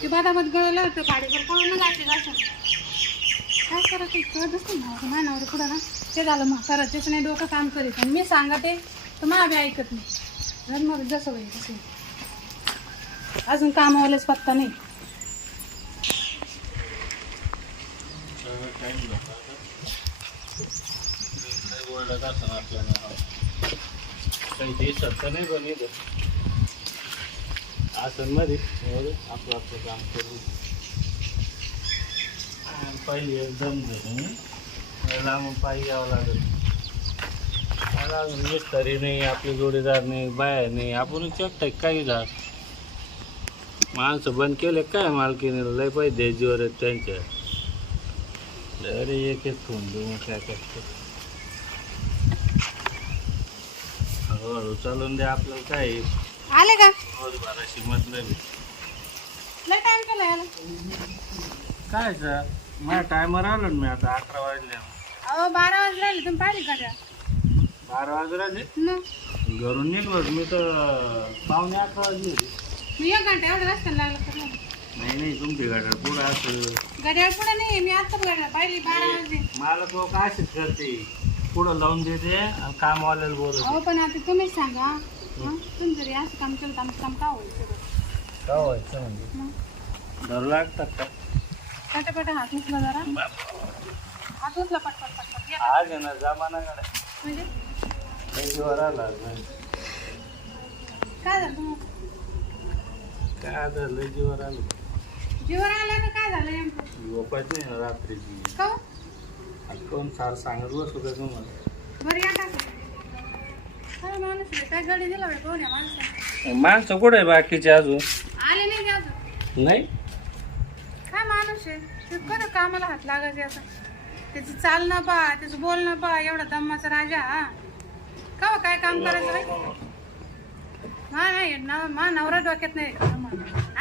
ते बदामात गळलं होतं गाडीवर पळून जाते असं काय करायचं कळतच नाही भाऊ मानावर पुढं ना ते झालं मग करत नाही डोकं काम करीत आणि मी सांगते तर मग बी ऐकत नाही जर मग जसं होईल तसं अजून कामावालेच पत्ता नाही ओरडत असं आपल्याला काही दिसत तर नाही बघितलं आसनमध्ये असं मध्ये आपलं आपलं काम करू पायी एकदम दम पायी यावं लागेल. मला अजून मिस्त्री नाही आपले जोडीदार नाही बाया नाही. आपणच एकटाय काही झालं. माणसं बंद केले काय मालकीने लय पाहिजे जीवर आहेत त्यांच्या. अरे एक एक फोन देऊ मग काय हळू हळूहळू चालून द्या आपल्याला काय आले का? बाराशे. लय टाइम केला याला. काय सर माझ्या टायमर आलो ना मी आता अकरा वाजले. अहो बारा वाजले राहिले तुम्ही पाहिली का त्या? बारा वाजले राहिले? मग? घरून निघलो मी तर पावणे अकरा वाजले होते. मी एक घंटा एवढं रस्त्याला लागलं तर लागलं. नाही नाही तुमची गाड्या पुढं असं घड्याळ पुढे नाही मी आता घड्याळ पाहिली बारा वाजले. मला तो काय अशीच करते. पुढं लावून देते आणि कामवाल्याला बोलत अहो पण आता तुम्हीच सांगा. हं? तुम्ही जरी असं काम केलं तर आमचं काम का होईल सगळं? का व्हायचं म्हणजे? मग? धरू लागतात का? पटापट हात उचला जरा. हात उचला पटपट. आज आहे ना जमाना गाड्या म्हणजे? त्याच्यावर आला नाही. काय झालं तुम्हाला? काय आता लय जीवर आलं? जीवन आलं का काय झालं नेमकं? झोपायच नाही ना रात्रीची. का हो? आज कोण सार सांगत बसू का तुम्हाला? बरं या टाका. काय माणूस आहे? काय गडी दिला बाई माणसं माणसं कुठे बाकीचे अजून? आले नाही का अजून? नाही. काय माणूस आहे? ते कधी कामाला हात लागायचे असं त्याची चालणं पा त्याचं बोलणं पा एवढा दम्माचा राजा हा. का काय काम करायचं बाई? मा नाही नव मा नवरा डोक्यात नाही कामं.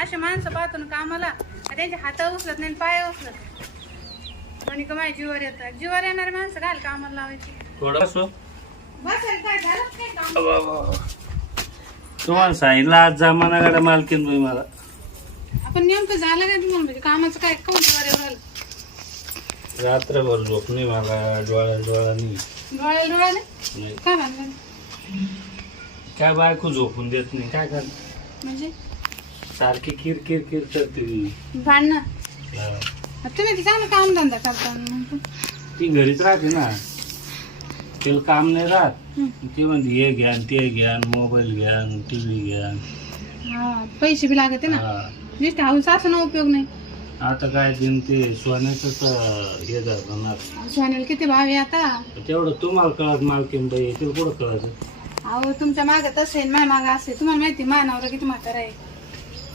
असे माणसं पाहतो ना कामाला का त्यांचे हात उचलत नाही पाय उचलत म्हणे का माझ्या जीवर येतात जीवर येणारे माणसं काय कामाला लावायची? थोडं बस अरे, काय झालं काय काम तुम्हाला सांगितलं आज जमाना गाड्या मालकीन बाई मला. आपण नेमकं झालं काय तुम्हाला? म्हणजे कामाचं काय कोण जीवर येऊन राहिलं रात्रभर झोप नाही मला डोळ्या डोळ्या नाही. डोळ्याला डोळ्याने नाही. काय बांधलं काय बायको झोपून देत नाही काय कर म्हणजे? सारखी किर किर किर करते भांडणं? हा. तुम्ही ते चांगलं काम धंदा करता मग. ती घरीच राहते ना. तिला काम नाही राहत. ती म्हणते हे घ्या ते घ्या मोबाईल घ्या टी व्ही घ्या. हा पैसे बी लागते ना. हा. नुसतं हाऊस असं ना उपयोग नाही. आता काय दिन ते सोन्याच हे ना सोन्याला किती भाव आहे आता? तेवढं तुम्हाला कळत मालकीन बाई तिला कुठं कळत? अहो तुमच्या मागं तसं आहे माझ्या मागं असे तुम्हाला माहिती मानावर किती म्हातारा आहे.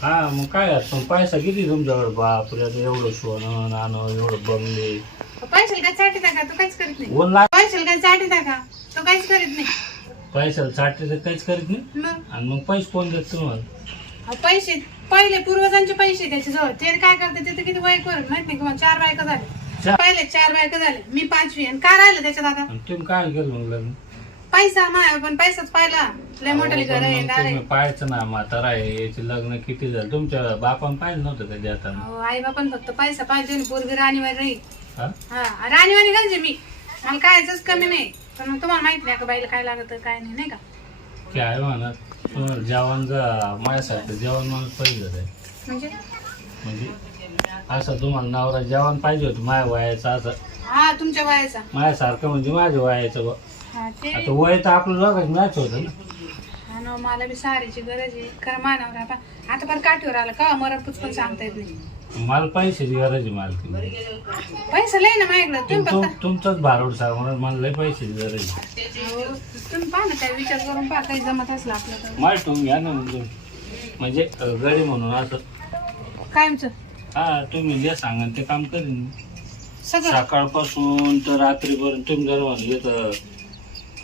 हा मग काय पण पैसा किती तुमच्याकडे? बापरे आता एवढं सोनं नाणं एवढं बंगले. पैशाला काय चाटी टाका तो काहीच करीत नाही. पैशाला काय चाटी टाका तो काहीच करीत नाही. पैशाला साठी तर काहीच करीत नाही. मग? आणि मग पैसे कोण देत तुम्हाला? अहो, पैसे पहिले पूर्वजांचे पैसे त्याच्याजवळ ते काय करते ते तर किती वय करत माहीत नाही का चार बायका झाले? पहिले चार बायका झाले मी पाचवी आणि काय राहिलं त्याच्यात आता? आणि तुम्ही काय केलं मग लग्न? पैसा माय पण पैसाच पाहिला. लय मोठ्याले घर आहे दार आहे. तुम्ही पाहायचं ना म्हातारा आहे याचे लग्न किती झालं? तुमच्या बापान पाहिलं नव्हतं कधी आता अहो, आई बापन फक्त पैसा पाहिजे पोरगी राणीवाणी राहील. हा? हा राणीवाणी गंजे मी. मला कायच कमी नाही. पण मग तुम्हाला माहीत नाही का बाईला काय लागत काय नाही नाही का? काय म्हणत जेवण जा माझ्यासाठी जेवण पहिलं आहे म्हणजे? म्हणजे असं तुम्हाला नवरा जेवण पाहिजे होतं माझ्या वयाचं असं. हा तुमच्या वयाचा. माझ्यासारखं म्हणजे माझ्या वयाचं हा ते आता वय तर आपलं दोघांचं मॅच होतं ना. ना मला बी सारीची गरज आहे. खरं मानावर आता आता पण काठीवर आला का मरण पुचकन सांगता येत नाही. मला पैशाची गरज आहे मालकी पैसा लय ना माझ्याकडं. तुम्ही तुम- फक्त तुमचंच भारूड सांगून मला लय पैशाची गरज आहे. अहो, तुम्ही पहा ना काय विचार करून पहा काही जमत असलं आपलं तर. माल तुम्ही घ्या ना तुम्ही. म्हणजे अं, गडी म्हणून असं. कायमचं? हा तुम्ही जे सांगा ते काम करीन सगळं. सकाळपासून तर रात्रीपर्यंत तुम्ही जर म्हणलं येतं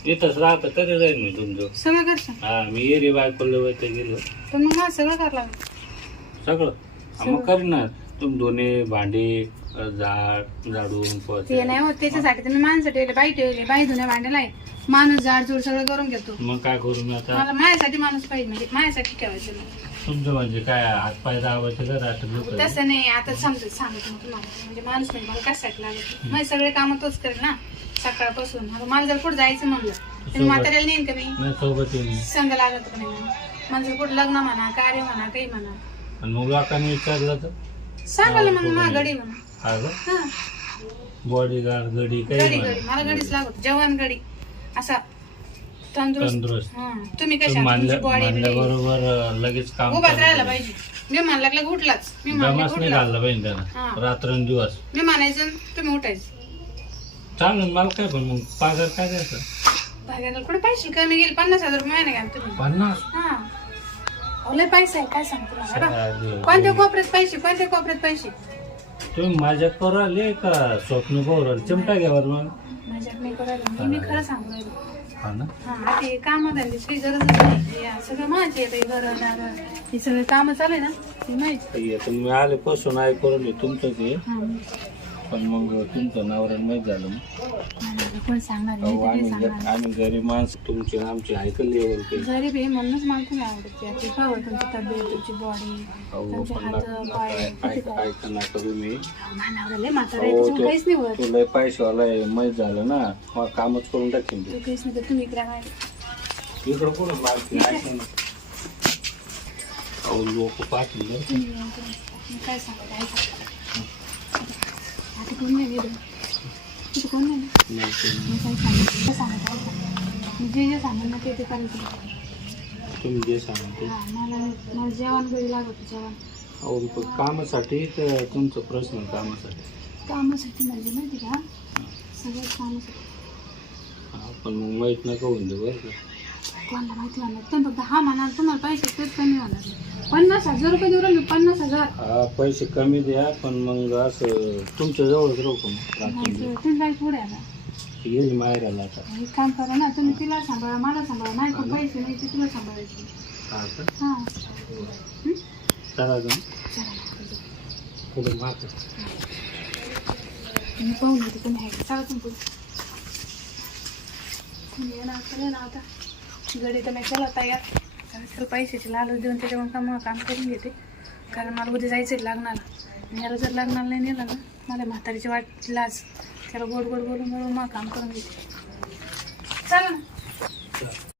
येतच राहतं तरी जाईन मी तुमचं. सगळं करशा हा मी एरी बायकोला वैते गेलो. पण मग मला सगळं करावं लागेल. सगळं? हा, मग करीन ना तुम्ही दोन्ही भांडी अं, झाड झाडून ते नाही होत त्याच्यासाठी तर मी माणसं ठेवले बाई ठेवले बाई धुण्या भांड्याला आहे. माणूस झाड झुड सगळं करून घेतो. मग काय करू मी आता? मला माझ्यासाठी माणूस पाहिजे म्हणजे माझ्यासाठी ठेवायचं नाही. तुमचं म्हणजे काय हातपाय दाबायचे का रात्री दुखत तसं नाही आता समजत सांगत मग तुम्हाला म्हणजे माणूस म्हणजे मला कशासाठी लागत माझे सगळे कामं तोच करेल ना सकाळपासून. आता मला जर कुठं जायचं म्हणलं तर. म्हाताऱ्याला नेईन का मी नाही सोबत येईन. संग लागत नाही मला जर कुठं लग्न म्हणा कार्य म्हणा काही म्हणा. आणि मग लोकांनी विचारलं तर? सांगायला मग मा गडी म्हणा हा बॉडीगार्ड गडी काही गडी मला गडीच लागत जवान गडी. असा तंदुरुस्त. हा. तुम्ही कशा? मानल्या बॉडी मानल्याबरोबर लगेच काम उभाच राहायला करायचं. पाहिजे. मी म्हणलं की उठलाच. मी दमास नाही उठला घालला पाहिजे हा. त्याला रात्रंदिवस मी म्हणायचं तुम्ही उठायचं. चालेल मला काय पण मग पगार काय द्यायचं? भाग्याला कुठे पैसे कमी गेले? पन्नास हजार रुपये महिना घ्या तुम्ही. पन्नास? हा. अहो, लय पैसा आहे काय सांगतो. कोणत्या कोपऱ्यात पैसे? कोणत्या कोपऱ्यात पैसे? तुम्ही माझ्या करू आले का स्वप्न करू आले चिमटा घ्यावर मग माझ्यात नाही करायला मी मी खरं सांगू राहिलो. हा ना? हा आता काही गरजच नाही. हे सगळं माझे आहे घर दार हे सगळे कामं चालू आहे ना? हे माहिती. ये तुम्ही आले पासून ऐकून मी तुमचं ते हा. पण मग तुमचं नवऱ्याला माहीत झालं मला कोण सांगणार? आहे? अहो, मी तर आम्ही नाही सांगणार. आम्ही गरीब माणसं तुमची आमची ऐकलं लेवल गरीब आहे म्हणूनच मला तुम्ही आवडते ते पाहू तुमची तब्येत तुमची बॉडी अहो तुमचे पण हात नका- पाय नका- ऐक- ऐका नका तुम्ही. मानावर लय म्हातारा आहे अहो, त्याच्यामुळे तो- काहीच नाही होत. तुला पैशावाला आहे माहीत झालं ना. मग कामच करून टाकेन तू. ते काहीच नाही तर तुम्ही इकडे आहे. इकडं कोण मारते ऐका ना अहो लोक पाहतील बरं. तुम्ही यांचं- मी काय सांगत आहे कोण नाही गेलं तिथे कोण. मी सांगत जे जे सांगेल ना ते ते करायचं तुम्ही जे सांगते हा मला मला जेवण घरी लागत जेवण अहो पण कामासाठी तर तुमचा प्रश्न कामासाठी. कामासाठी म्हणजे माहिती का? सगळ्याच कामासाठी. हा, पण मग माहीत नका होऊन दे बरं का. कोणाला माहिती होणार? तुम्ही फक्त हा म्हणा तुम्हाला पैसे तेच कमी होणार. पन्नास हजार रुपये देऊ राहिले पन्नास हजार. हा पैसे कमी द्या पण मग असं तुमच्या जवळच राहू का मग? रात्री नाही, तुम्ही काय पुढे आता येईल माहेराला आता. एक काम करा ना तुम्ही तिला सांभाळा मला सांभाळा नाही तर पैसे नाही ते तुला सांभाळायचे. हा का? हा. चला जाऊन चला. पुढे मागं. मी पाहून येते तुम्ही आहे का? चला तुम्ही पुढे. तुम्ही येणार आता. गडी तर मी केला तयार. चल पैशाची लालच देऊन त्याच्यामुळे काम काम करून घेते? कारण मला उद्या जायचं आहे लग्नाला याला जर लग्नाला नाही नेलं ना मला म्हातारीची वाट लाज. त्याला गोड गोड बोलून बोलून मग काम करून घेते. चला ना.